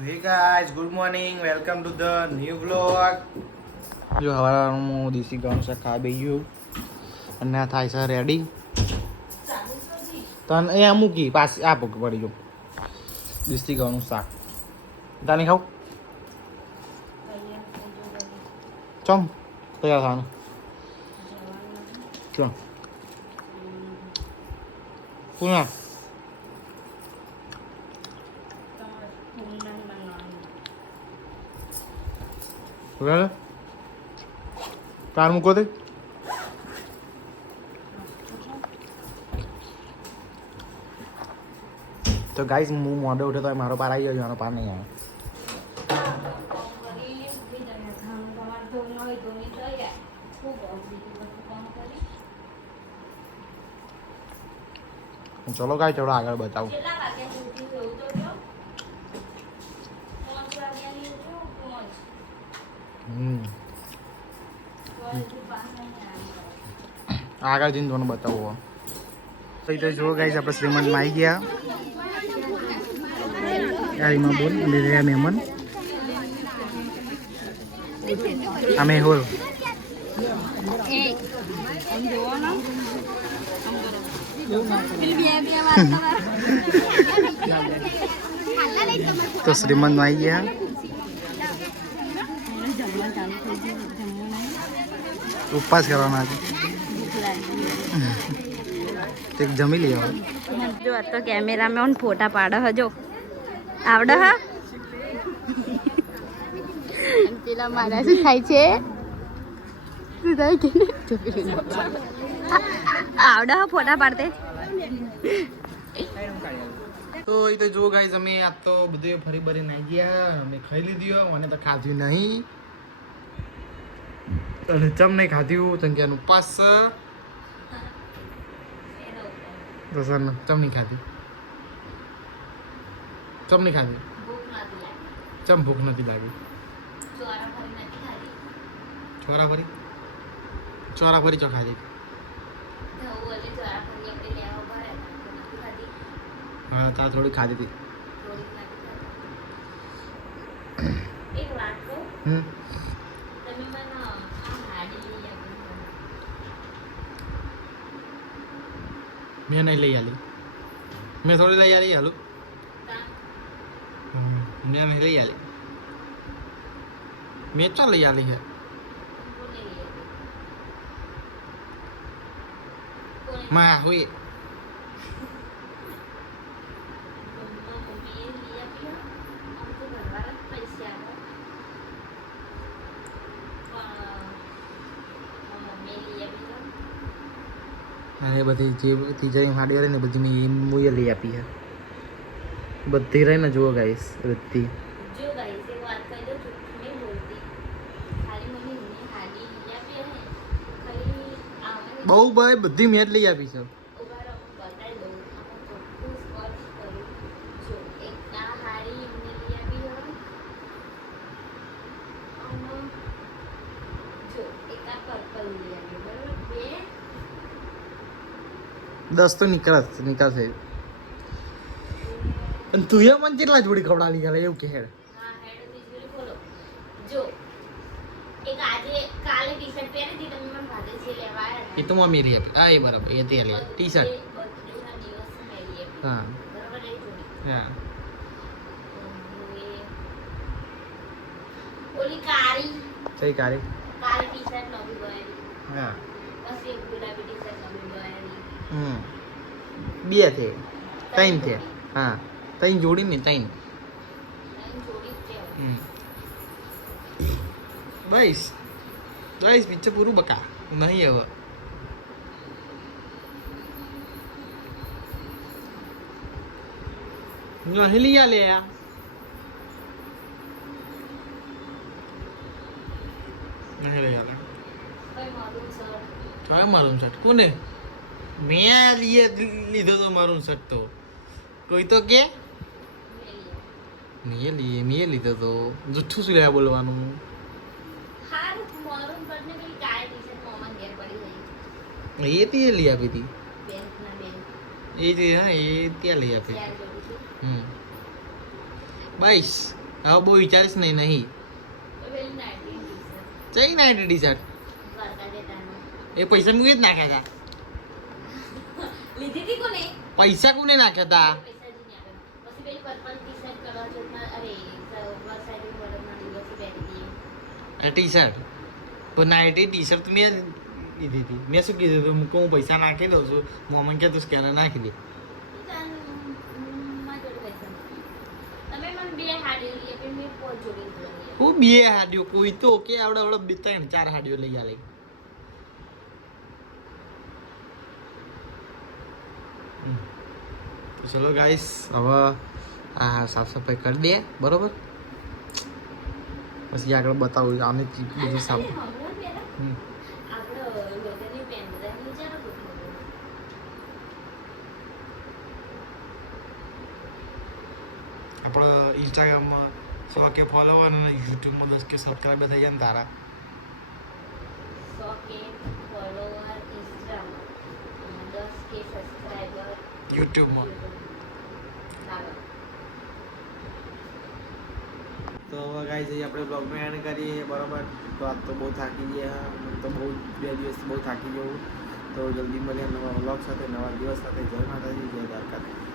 Hey guys, good morning. Welcome to the new vlog. જો હવારમાં દેશી ગાનું શાક ખાઈ બેહ્યું અને આ થાય છે રેડી. તન એ મૂકી પાસ આ પગ પડી ગયો દેશી ગાનું શાક. તાને ખાવ ચમ તૈયાર થવાનું ચમ પૂના બરાબર કાર મૂકો તે તો ગાઈસ હું મોડે ઉઠે તો મારો પાર આવી ગયો મારો પાર નહીં આવે. ચલો ગાય થોડો આગળ બતાવું. આગળ જઈને તમને બતાવો. તો જુઓ ગાઈસ આપણે શ્રીમંતમાં આવી ગયા. ગાડીમાં બોલ અને રહ્યા મહેમાન અમે હોલ તો શ્રીમંતમાં આવી ગયા. ઉપવાસ કરવાના છે જમી લઈએ. જો આ તો કેમેરામેન ફોટા પાડે હજો આવડે હા પેલા મારા શું થાય છે આવડે હા ફોટા પાડતે. તો એ તો જુઓ ગાઈસ અમે આ તો બધું ફરી ભરી નાઈ ગયા. અમે ખાઈ લીધી મને તો ખાધું નહીં અને ચમ નહીં ખાધ્યું સંખ્યાનું ઉપવાસ તો સર ચમ નહીં ખાધી ચમ નહીં ખાધી ચમ ભૂખ નથી લાગી. ચોરા ફરી ચો ખાધી. હા તા થોડી ખાધી હતી. મેં નહીં લઈ આલી. મેં થોડી લઈ આલી હાલું. મેં નહીં લઈ આલી. મેં ચાલ લઈ આલી છે. માં હોય અને બધી જે તિજોરી ફાડી રહી ને બધી મેં મુએ લઈ આપી છે. બધી રહી ને જુઓ ગાઈસ બધી બહુ ભાઈ બધી મેં જ લઈ આપી છે. દસ તો નીકળશે અને તું એ મને કેટલા જોડી ખવડાવી ગયા એવું કે હેડ એ તો મમ્મી લઈ આપી. હા એ બરાબર એ તે લઈ ટી શર્ટ. હા હા કઈ કારી હા બે છે ત્રણ છે. હા ત્રણ જોડી ને ત્રણ બસ બસ પિક્ચર પૂરું બકા નહીં હવે. નહીં લઈ આલે નહીં લઈ આલે કયો મારું શર્ટ કોને મેં લીધો તો મારું શર્ટ તો કોઈ તો કે મેં લીધો તો જુઠ્ઠું શું લેવા બોલવાનું. એ તે લઈ આપી હતી એ જે હા એ ત્યાં લઈ આપી. 22 હવે બહુ વિચારીશ નહીં ચઈ નાઇટી ટી શર્ટ એ પૈસા મૂકી જ નાખ્યા હતા પૈસા કોને નાખ્યા હતા ટી શર્ટ તો નાઇટી ટી શર્ટ મેં લીધી હતી મેં શું કીધું હતું હું પૈસા નાખી દઉં છું મોમન કે તું સ્કેનર નાખી દે હું બે હાડીઓ કોઈ તો કે આવડે 3-4 હાડીઓ લઈ આલે તો ચલો ગાઈસ હવે આ સાફ સફાઈ કરી દે બરોબર પછી આગળ બતાવું આને બીજું સાફ આપણે ઇન્સ્ટાગ્રામમાં 100 કે ફોલોવર અને યુટ્યુબમાં 10 કે સબસ્ક્રાઈબર થઈ જાય ને તારા 100 કે ફોલોવર ઇન્સ્ટાગ્રામ 10 કે સબસ્ક્રાઇબર યુટ્યુબમાં તો હવે ગાઈસ આપણે બ્લોગમાં એન્ડ કરીએ બરાબર તો આજ તો બહુ થાકી ગયા હું તો બહુ 2 દિવસ બહુ થાકી ગયો તો જલ્દી મળીએ નવા બ્લોગ સાથે નવા દિવસ સાથે જય માતાજી જય દ્વારકા